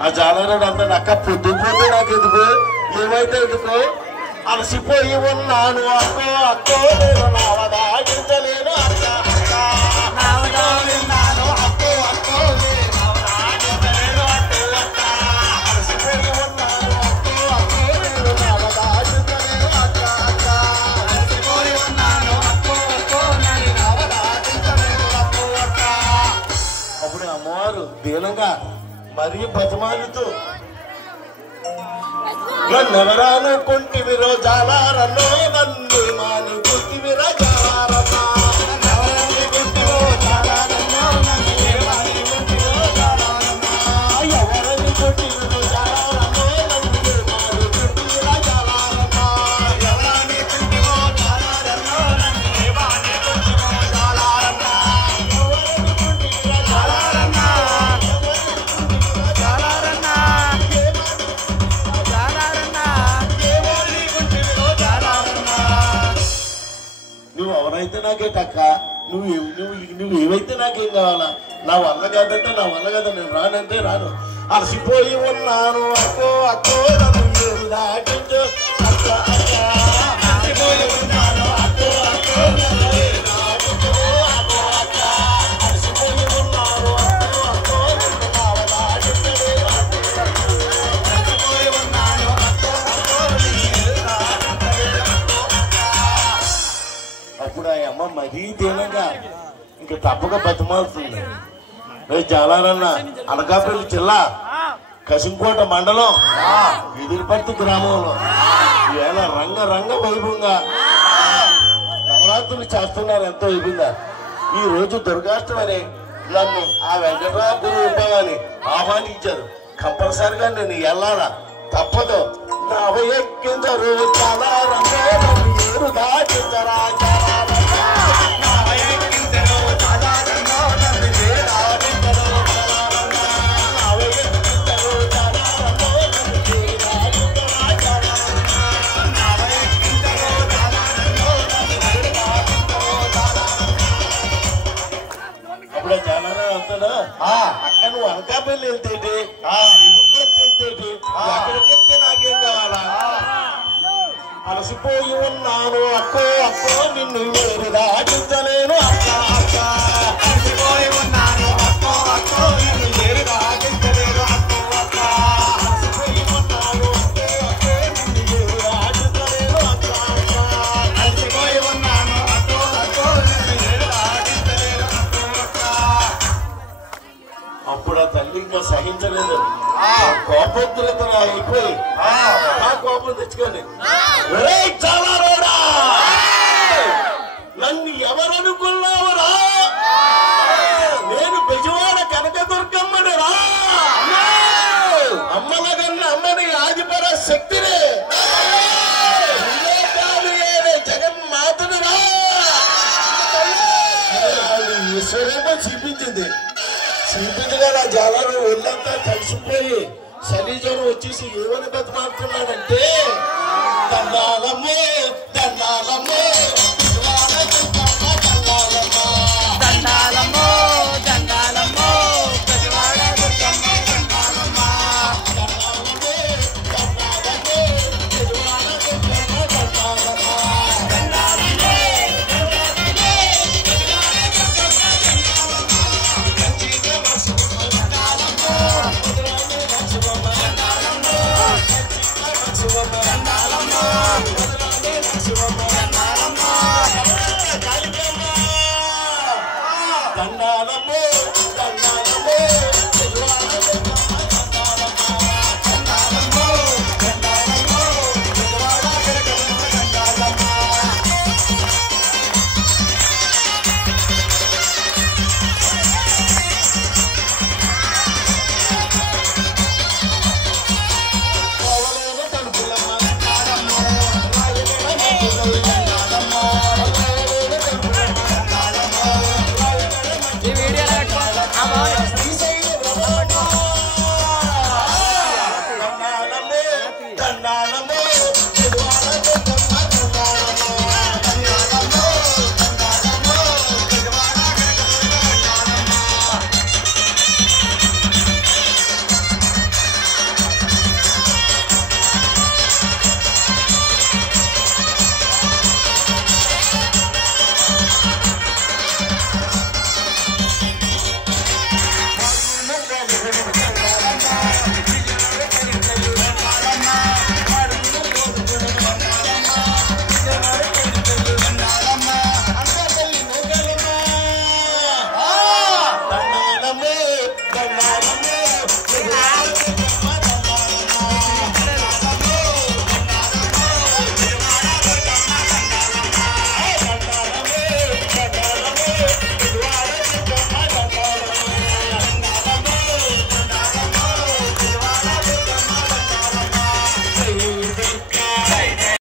ఆ జాలరాడు అంటాడు అక్క పొద్దు పొద్దు నాకు ఎందుకు ఏమైతే ఎందుకు అలసిపోయి ఉన్నాను అక్కో అక్కో నేను నావదాగించలేను అక్క నావదాగిన్నాను అక్కో అక్కో నేను అలసిపోయి ఉన్నాను అక్కో అక్కో నేను నావదాగించలేను అక్క అక్క అలసిపోయి ఉన్నాను అక్కో అక్కో నేను నావదాగించలేను అక్కో అక్క. అప్పుడు అమ్మవారు దీనంగా మరీ బతిమాలుతూ నన్నెవరాను కొంటివిరో జాలారన్నో నన్ను మాను కొంటివిరా జాలారన్నా ఎవరని కొంటివిరో జాలారన్నో నన్ను మాను కొంటివిరా జాలారన్నా ఎవరని కొంటివో జాలారన్నో నన్ను మాను కొంటివిరా జాలారన్నా ఎవరని కొంటివిరా జాలారన్నా నువ్వు ఎవరైతే నాకేటక్క నువ్వు ఏవైతే నాకేం కావాలా నా వల్ల కాదంటే నా వల్ల కదా నేను రానంటే రాను అలసిపోయి ఉన్నాను అక్కో అక్కో నన్ను దాటించు అక్క అక్క అలసిపోయి ఉన్నాను అక్కో అక్కో అక్కో అక్క అలసిపోయి ఉన్నాను అక్కో అక్కో అలసిపోయి ఉన్నాను అక్కో అప్పుడు ఆ అమ్మ మరీ దీనంగా ఇంక తప్పక బతిమాలుతుంది. జాలారన్న అనకాపల్లి జిల్లా కసింకోట మండలం ఎదిరిపర్తి గ్రామంలో ఈవేళ రంగ వైభవంగా నవరాత్రులు చేస్తున్నారు. ఎంతో వైభవంగా ఈ రోజు దుర్గాష్టమని నన్ను ఆ వెంకటరావు గురువు ఉపయోగాన్ని ఆహ్వానించారు. కంపల్సరిగా నేను వెళ్ళాలా తప్పదు. నవయెక్కించరు చాలా రంగు దాటించరా అప్పుడే చాలా అంటాడు అక్క నువ్వు అనకాపల్లి వెళ్తేటి వెళ్తేటి అక్కడికి వెళ్తే నాకేం కావాలా అలసిపోయి ఉన్నాను అక్కో అక్కో నిన్ను వేరు దాటించలేను అక్క అక్క అలసిపోయి ఉన్నాను అక్కో అక్కో నిన్ను వేరు దాటించలేను అక్కో అక్క అలసిపోయి ఉన్నాను అక్కో అక్కో నిన్ను వేరు దాటించలేను అక్క అక్క అలసిపోయి ఉన్నాను అక్కో అక్కో నిన్ను వేరు దాటించలేను అక్కో అక్క. అప్పుడు ఆ తల్లి ఇంకా సహించలేదు. కోపంతులతో అయిపోయి ఆ కోపం తెచ్చుకొని చాలా రోడా నన్ను ఎవరనుకున్నావురా నేను బెజవాడ కనకదుర్గమ్మని రా అమ్మలగన్న అమ్మని ఆదిపర శక్తిని జగన్మాతని రా ఈశ్వరంగా చూపించింది. చూపించగా నా జాలాలు ఒళ్ళంతా కలిసిపోయి శలీజం వచ్చేసి ఏమని బతిమాడుతున్నాడంటే తందానమ్మో